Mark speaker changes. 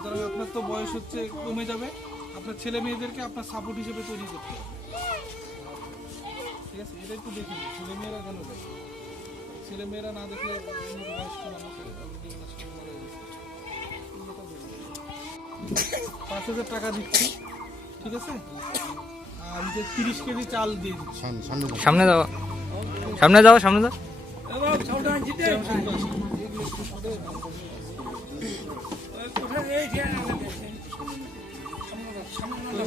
Speaker 1: সুতরাং আপনার তো বয়স হচ্ছে কমে যাবে আপনার ছেলে মেয়েদেরকে আপনার সাপোর্ট হিসেবে তৈরি করতে হবে ঠিক আছে এটা একটু দেখুন ছেলে মেয়েরা কেন দেয় ছেলে মেয়েরা না দেখলে বয়স্ক। পাঁচ হাজার টাকা দিচ্ছি ঠিক আছে আর যে তিরিশ কেজি চাল দিয়ে দিচ্ছি
Speaker 2: সামনে যাও সামনে যাও সামনে যাও
Speaker 1: সামনে